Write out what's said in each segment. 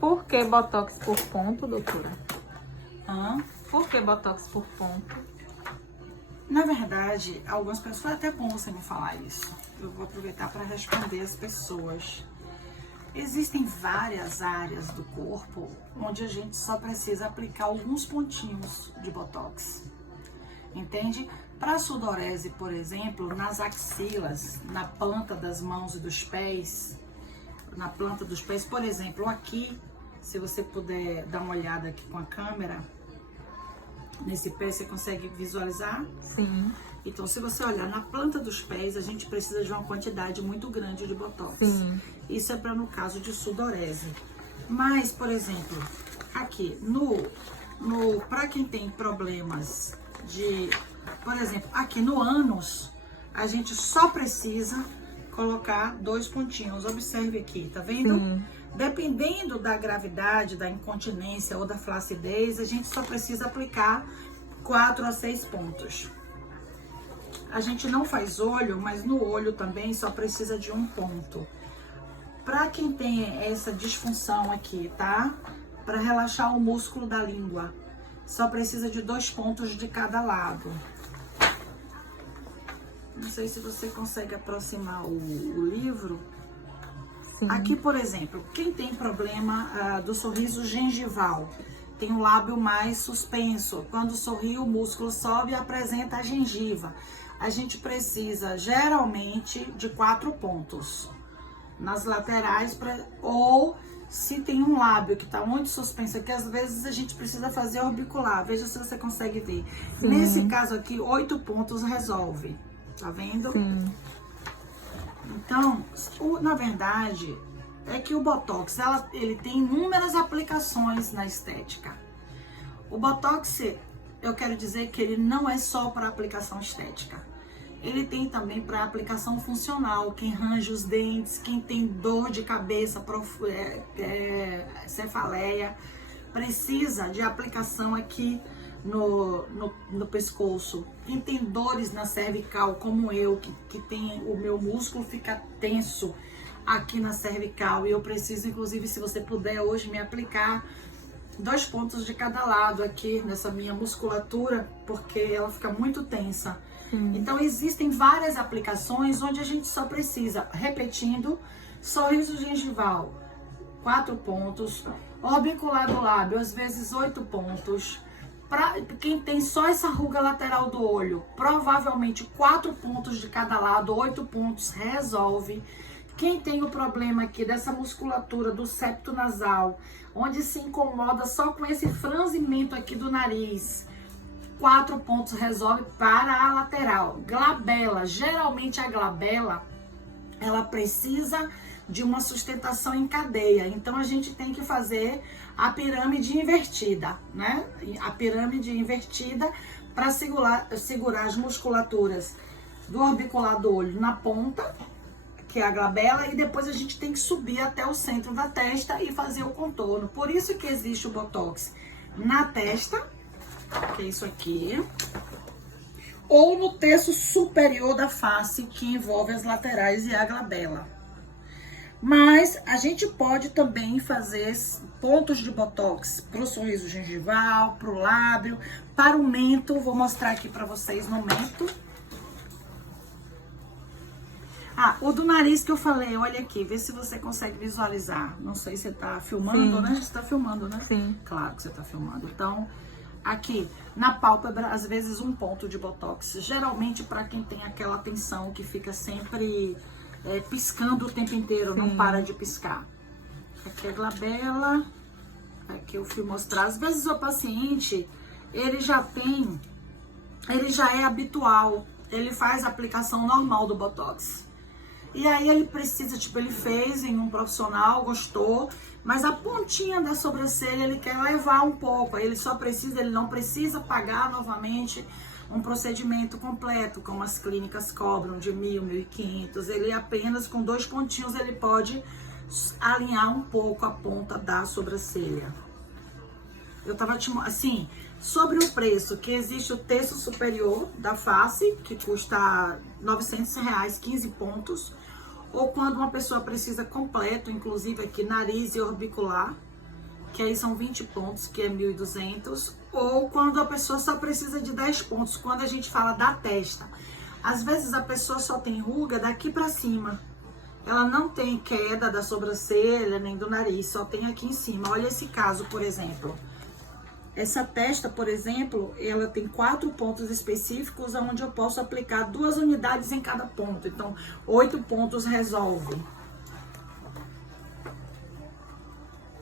Por que botox por ponto, doutora? Hã? Por que botox por ponto? Na verdade, algumas pessoas, foi até bom você me falar isso. Eu vou aproveitar para responder as pessoas. Existem várias áreas do corpo onde a gente só precisa aplicar alguns pontinhos de botox. Entende? Para sudorese, por exemplo, nas axilas, na planta das mãos e dos pés, na planta dos pés, por exemplo, aqui, se você puder dar uma olhada aqui com a câmera, nesse pé você consegue visualizar? Sim. Então, se você olhar na planta dos pés, a gente precisa de uma quantidade muito grande de botox. Sim. Isso é para no caso de sudorese. Mas, por exemplo, aqui, para quem tem problemas de, por exemplo, aqui no ânus, a gente só precisa colocar 2 pontinhos. Observe aqui, tá vendo? Sim. Dependendo da gravidade, da incontinência ou da flacidez, a gente só precisa aplicar 4 a 6 pontos. A gente não faz olho, mas no olho também só precisa de 1 ponto. Para quem tem essa disfunção aqui, tá? Para relaxar o músculo da língua, só precisa de 2 pontos de cada lado. Não sei se você consegue aproximar o livro. Sim. Aqui, por exemplo, quem tem problema do sorriso gengival, tem o lábio mais suspenso. Quando sorri, o músculo sobe e apresenta a gengiva. A gente precisa, geralmente, de 4 pontos nas laterais, ou se tem um lábio que está muito suspenso aqui, às vezes a gente precisa fazer orbicular. Veja se você consegue ver. Sim. Nesse caso aqui, 8 pontos resolve. Tá vendo? Sim. Então, na verdade, é que o Botox, ele tem inúmeras aplicações na estética. O Botox, eu quero dizer que ele não é só para aplicação estética. Ele tem também para aplicação funcional. Quem range os dentes, quem tem dor de cabeça, cefaleia, precisa de aplicação aqui no pescoço. Quem tem dores na cervical, como eu, que tem o meu músculo fica tenso aqui na cervical, e eu preciso, inclusive, se você puder hoje me aplicar 2 pontos de cada lado aqui nessa minha musculatura, porque ela fica muito tensa. Então existem várias aplicações onde a gente só precisa, repetindo, sorriso gengival, 4 pontos, orbicular do lábio, às vezes 8 pontos. Para quem tem só essa ruga lateral do olho, provavelmente 4 pontos de cada lado, 8 pontos resolve. Quem tem o problema aqui dessa musculatura do septo nasal, onde se incomoda só com esse franzimento aqui do nariz, 4 pontos resolve para a lateral. Glabela, geralmente a glabela, ela precisa de uma sustentação em cadeia. Então a gente tem que fazer a pirâmide invertida, né? A pirâmide invertida para segurar as musculaturas do orbicular do olho na ponta, que é a glabela, e depois a gente tem que subir até o centro da testa e fazer o contorno. Por isso que existe o Botox na testa, que é isso aqui, ou no terço superior da face, que envolve as laterais e a glabela. Mas a gente pode também fazer pontos de botox para o sorriso gengival, para o lábio, para o mento. Vou mostrar aqui para vocês no mento. O do nariz que eu falei, olha aqui, vê se você consegue visualizar. Não sei se você tá filmando, Sim. né? Você tá filmando, né? Sim. Claro que você tá filmando. Então, aqui, na pálpebra, às vezes 1 ponto de botox. Geralmente para quem tem aquela tensão que fica sempre piscando o tempo inteiro, Sim. não para de piscar. Aqui é a glabela. Aqui eu fui mostrar. Às vezes o paciente, ele já é habitual. Ele faz a aplicação normal do botox. E aí ele precisa, ele fez em um profissional, gostou, mas a pontinha da sobrancelha ele quer levar um pouco. Aí ele não precisa pagar novamente um procedimento completo, como as clínicas cobram de 1.000, 1.500. Ele apenas com 2 pontinhos ele pode alinhar um pouco a ponta da sobrancelha. Eu tava assim, sobre o preço, que existe o terço superior da face, que custa R$900, 15 pontos. Ou quando uma pessoa precisa completo, inclusive aqui nariz e orbicular, que aí são 20 pontos, que é 1.200, ou quando a pessoa só precisa de 10 pontos, quando a gente fala da testa. Às vezes a pessoa só tem ruga daqui pra cima. Ela não tem queda da sobrancelha, nem do nariz, só tem aqui em cima. Olha esse caso, por exemplo. Essa testa, por exemplo, ela tem 4 pontos específicos, onde eu posso aplicar 2 unidades em cada ponto. Então, 8 pontos resolve.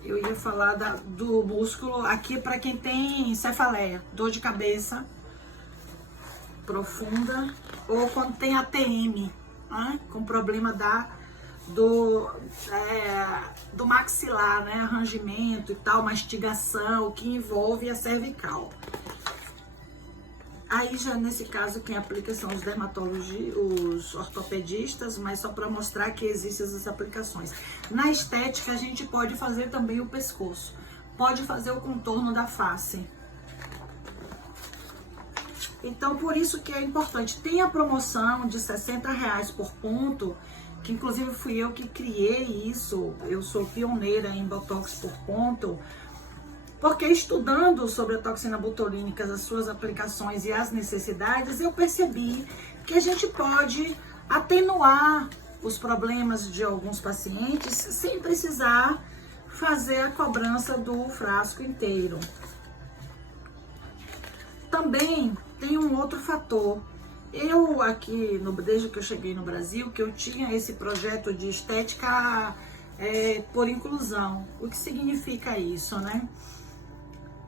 Eu ia falar do músculo aqui para quem tem cefaleia, dor de cabeça profunda, ou quando tem ATM, né, com problema do maxilar, né, arrangimento e tal, mastigação, que envolve a cervical. Aí já nesse caso quem aplica são os dermatólogos, os ortopedistas, mas só para mostrar que existem essas aplicações. Na estética a gente pode fazer também o pescoço, pode fazer o contorno da face. Então por isso que é importante. Tem a promoção de R$60 por ponto, que inclusive fui eu que criei isso, eu sou pioneira em Botox por ponto, porque estudando sobre a toxina botulínica, as suas aplicações e as necessidades, eu percebi que a gente pode atenuar os problemas de alguns pacientes sem precisar fazer a cobrança do frasco inteiro. Também tem um outro fator. Eu aqui, desde que eu cheguei no Brasil, que eu tinha esse projeto de estética por inclusão. O que significa isso, né?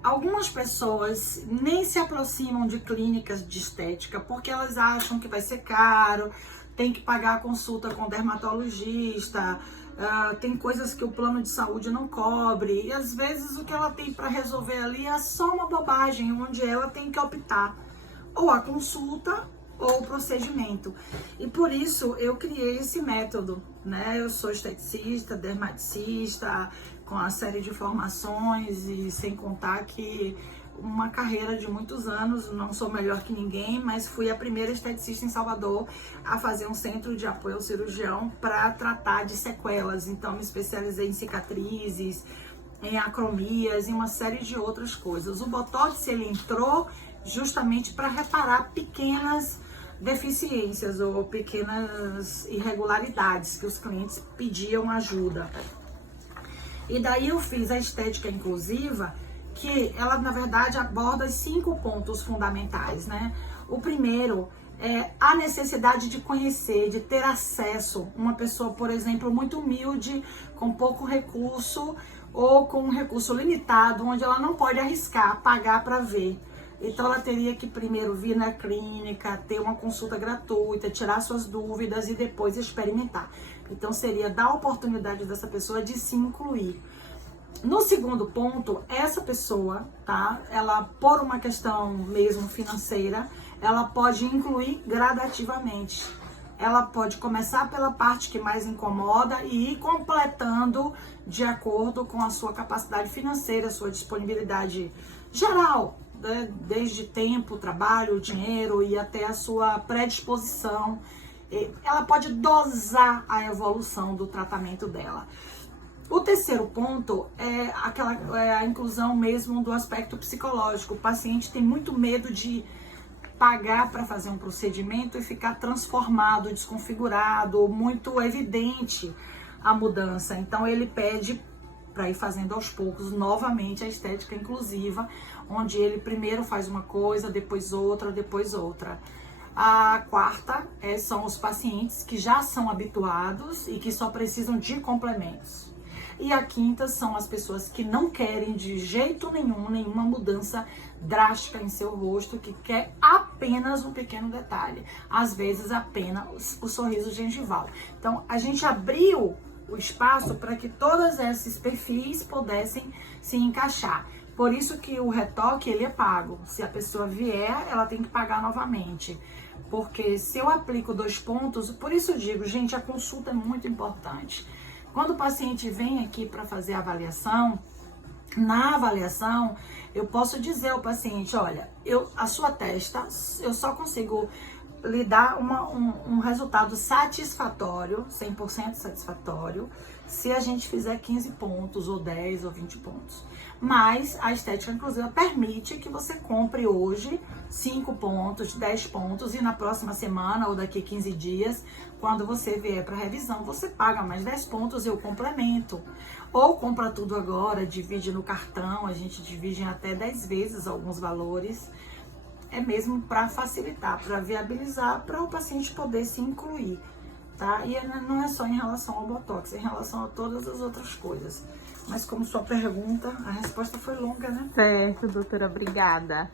Algumas pessoas nem se aproximam de clínicas de estética porque elas acham que vai ser caro, tem que pagar a consulta com dermatologista, tem coisas que o plano de saúde não cobre, e às vezes o que ela tem para resolver ali é só uma bobagem, onde ela tem que optar ou a consulta ou o procedimento. E por isso eu criei esse método, né? Eu sou esteticista, dermaticista, com uma série de formações, e sem contar que uma carreira de muitos anos, não sou melhor que ninguém, mas fui a primeira esteticista em Salvador a fazer um centro de apoio ao cirurgião para tratar de sequelas. Então me especializei em cicatrizes, em acromias e uma série de outras coisas. O Botox, ele entrou justamente para reparar pequenas deficiências ou pequenas irregularidades que os clientes pediam ajuda. E daí eu fiz a estética inclusiva, que ela na verdade aborda 5 pontos fundamentais, né? O primeiro é a necessidade de conhecer, de ter acesso. Uma pessoa, por exemplo, muito humilde, com pouco recurso ou com um recurso limitado, onde ela não pode arriscar, pagar para ver. Então ela teria que primeiro vir na clínica, ter uma consulta gratuita, tirar suas dúvidas e depois experimentar. Então seria dar a oportunidade dessa pessoa de se incluir. No segundo ponto, essa pessoa, tá? Ela, por uma questão mesmo financeira, ela pode incluir gradativamente. Ela pode começar pela parte que mais incomoda e ir completando de acordo com a sua capacidade financeira, sua disponibilidade geral, né? Desde tempo, trabalho, dinheiro e até a sua predisposição. Ela pode dosar a evolução do tratamento dela. O terceiro ponto é a inclusão mesmo do aspecto psicológico. O paciente tem muito medo de pagar para fazer um procedimento e ficar transformado, desconfigurado, muito evidente a mudança. Então ele pede para ir fazendo aos poucos novamente a estética inclusiva, onde ele primeiro faz uma coisa, depois outra, depois outra. A quarta são os pacientes que já são habituados e que só precisam de complementos. E a quinta são as pessoas que não querem de jeito nenhum nenhuma mudança drástica em seu rosto, que quer apenas um pequeno detalhe, às vezes apenas o sorriso gengival. Então a gente abriu o espaço para que todos esses perfis pudessem se encaixar. Por isso que o retoque, ele é pago. Se a pessoa vier, ela tem que pagar novamente. Porque se eu aplico 2 pontos, por isso eu digo, gente, a consulta é muito importante. Quando o paciente vem aqui para fazer a avaliação, na avaliação, eu posso dizer ao paciente, olha, a sua testa, eu só consigo lhe dar um resultado satisfatório, 100% satisfatório, se a gente fizer 15 pontos, ou 10, ou 20 pontos. Mas a estética inclusiva permite que você compre hoje 5 pontos, 10 pontos, e na próxima semana ou daqui 15 dias, quando você vier para revisão, você paga mais 10 pontos e eu complemento. Ou compra tudo agora, divide no cartão, a gente divide em até 10 vezes alguns valores. É mesmo para facilitar, para viabilizar, para o paciente poder se incluir, tá? E não é só em relação ao Botox, é em relação a todas as outras coisas. Mas como sua pergunta, a resposta foi longa, né? Certo, doutora, obrigada.